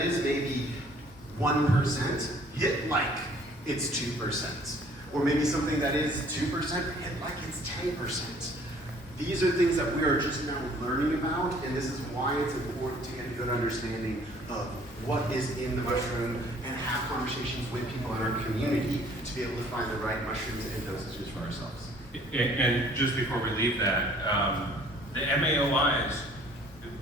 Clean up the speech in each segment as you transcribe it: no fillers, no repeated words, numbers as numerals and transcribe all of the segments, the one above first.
that is maybe 1%, hit like it's 2%. Or maybe something that is 2%, hit like it's 10%. These are things that we are just now learning about, and this is why it's important to get a good understanding of what is in the mushroom and have conversations with people in our community to be able to find the right mushrooms and dosages for ourselves. And just before we leave that, the MAOIs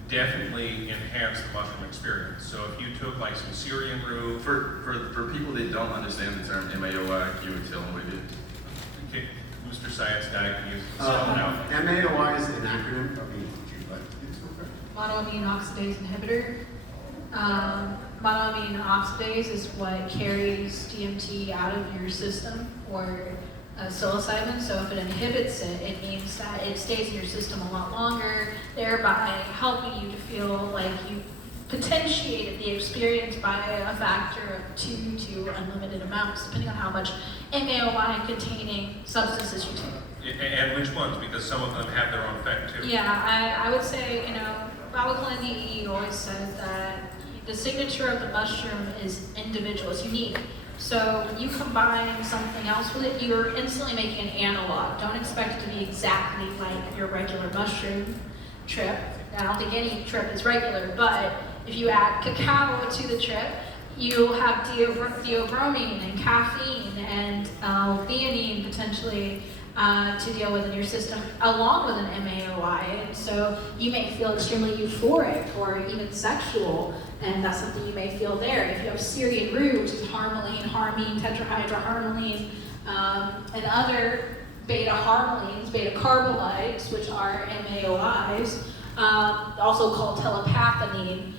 definitely enhance the mushroom experience. So if you took like some Syrian rue. For people that don't understand the term MAOI, can you tell them what it is? Okay, Mr. Science Guy, can you spell it out? MAOI is an acronym. Monoamine oxidase inhibitor. Monoamine oxidase is what carries DMT out of your system, or psilocybin. So if it inhibits it, it means that it stays in your system a lot longer, thereby helping you to feel like you potentiated the experience by a factor of 2 to unlimited amounts, depending on how much MAOI containing substances you take. And which ones? Because some of them have their own effect too. Yeah, I would say, Baba Kalindi always says that the signature of the mushroom is individual, it's unique. So you combine something else with it, you're instantly making an analog. Don't expect it to be exactly like your regular mushroom trip. I don't think any trip is regular, but if you add cacao to the trip, you have theobromine and caffeine and theanine potentially to deal with in your system, along with an MAOI. And so you may feel extremely euphoric or even sexual, and that's something you may feel there. If you have Syrian rue, which is harmaline, harmine, tetrahydroharmaline, and other beta-harmalines, beta-carbolites, which are MAOIs, also called telepathanine.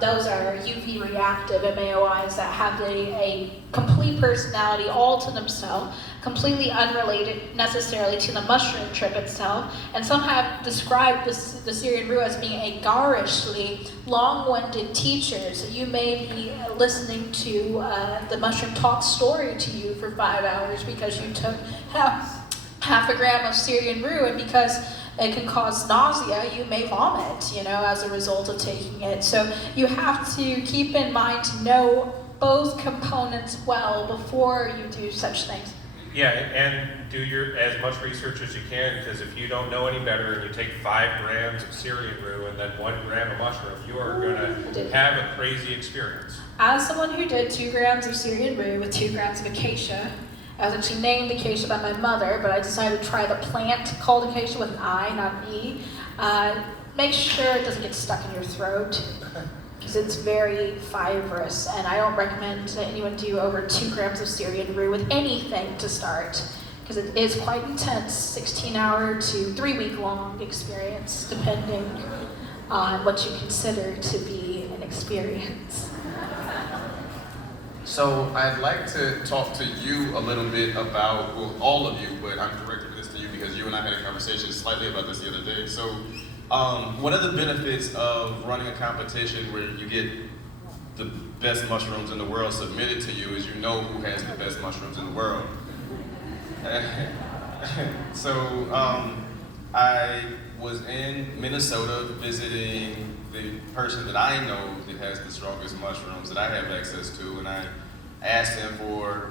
Those are UV reactive MAOIs that have a complete personality all to themselves, completely unrelated necessarily to the mushroom trip itself, and some have described the Syrian rue as being a garishly long-winded teacher. So you may be listening to the mushroom talk story to you for 5 hours because you took half a gram of Syrian rue, and because it can cause nausea, you may vomit, as a result of taking it. So you have to keep in mind to know both components well before you do such things. Yeah, and do as much research as you can, because if you don't know any better and you take 5 grams of Syrian rue and then 1 gram of mushroom, you are going to have a crazy experience. As someone who did 2 grams of Syrian rue with 2 grams of acacia, I was actually named acacia by my mother, but I decided to try the plant called acacia with an I, not an E. Make sure it doesn't get stuck in your throat, because it's very fibrous, and I don't recommend that anyone do over 2 grams of Syrian rue with anything to start, because it is quite intense, 16-hour to 3-week-long experience, depending on what you consider to be an experience. So I'd like to talk to you a little bit about, well, all of you, but I'm directing this to you because you and I had a conversation slightly about this the other day. So one of the benefits of running a competition where you get the best mushrooms in the world submitted to you is you know who has the best mushrooms in the world. So I was in Minnesota visiting the person that I know that has the strongest mushrooms that I have access to, and I asked him for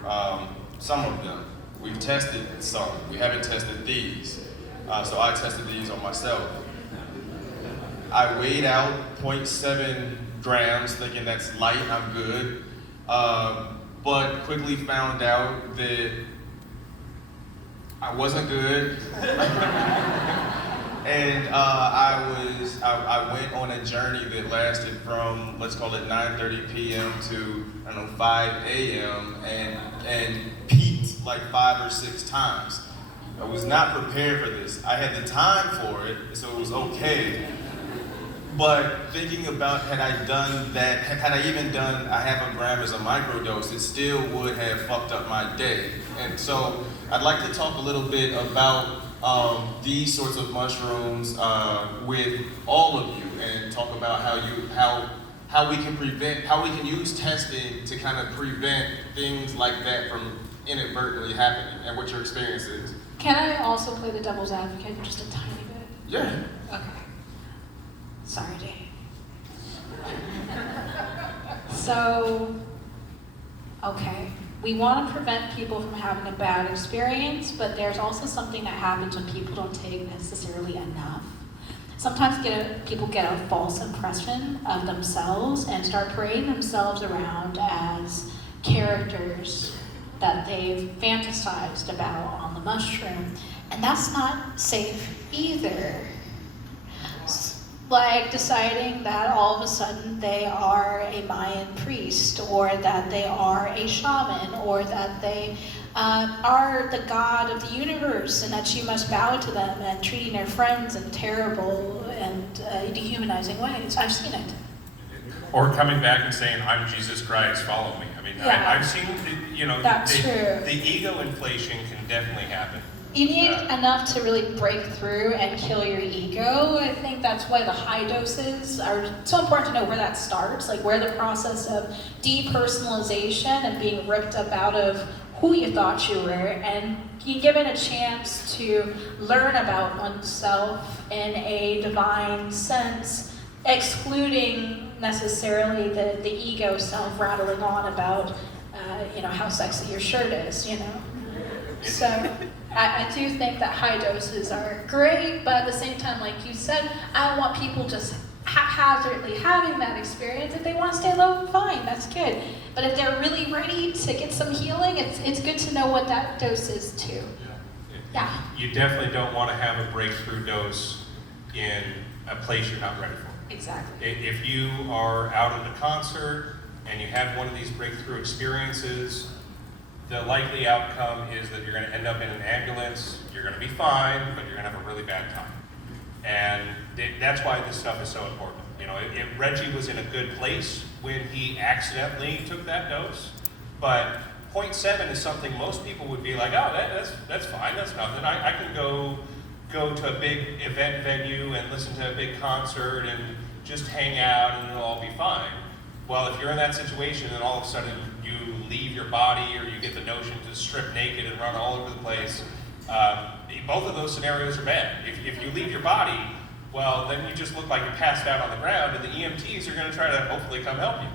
some of them. We've tested some. We haven't tested these. So I tested these on myself. I weighed out 0.7 grams, thinking that's light, I'm good, but quickly found out that I wasn't good. And I went on a journey that lasted from, let's call it 9:30 p.m. to, 5 a.m. and peaked like 5 or 6 times. I was not prepared for this. I had the time for it, so it was okay. But thinking about had I done that, had I even done a half a gram as a microdose, it still would have fucked up my day. And so I'd like to talk a little bit about these sorts of mushrooms with all of you, and talk about how we can use testing to kind of prevent things like that from inadvertently happening, and what your experience is. Can I also play the devil's advocate for just a tiny bit? Yeah. Okay. Sorry, Dave. So, okay, we want to prevent people from having a bad experience, but there's also something that happens when people don't take necessarily enough. Sometimes people get a false impression of themselves and start parading themselves around as characters that they've fantasized about on the mushroom, and that's not safe either. Like deciding that all of a sudden they are a Mayan priest, or that they are a shaman, or that they are the god of the universe and that you must bow to them, and treating their friends in terrible and dehumanizing ways. I've seen it. Or coming back and saying, I'm Jesus Christ, follow me. I mean, Yeah. I've seen, That's true. The ego inflation can definitely happen. You need enough to really break through and kill your ego. I think that's why the high doses are so important to know where that starts, like where the process of depersonalization and being ripped up out of who you thought you were, and you given a chance to learn about oneself in a divine sense, excluding necessarily the ego self rattling on about how sexy your shirt is, So I do think that high doses are great, but at the same time, like you said, I don't want people just haphazardly having that experience. If they want to stay low, fine, that's good. But if they're really ready to get some healing, it's good to know what that dose is too. Yeah. You definitely don't want to have a breakthrough dose in a place you're not ready for. Exactly. If you are out at a concert and you have one of these breakthrough experiences, the likely outcome is that you're going to end up in an ambulance, you're going to be fine, but you're going to have a really bad time. And that's why this stuff is so important. If Reggie was in a good place when he accidentally took that dose, but 0.7 is something most people would be like, oh, that's fine, that's nothing. I can go to a big event venue and listen to a big concert and just hang out and it'll all be fine. Well, if you're in that situation and all of a sudden you leave your body, or you get the notion to strip naked and run all over the place, both of those scenarios are bad. If you leave your body, well, then you just look like you passed out on the ground, and the EMTs are going to try to hopefully come help you.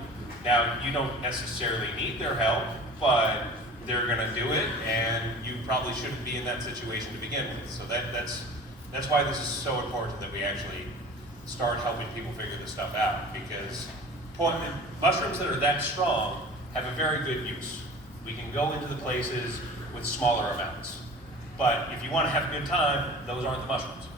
Now, you don't necessarily need their help, but they're going to do it, and you probably shouldn't be in that situation to begin with. So that's why this is so important, that we actually start helping people figure this stuff out, because mushrooms that are that strong have a very good use. We can go into the places with smaller amounts. But if you want to have a good time, those aren't the mushrooms.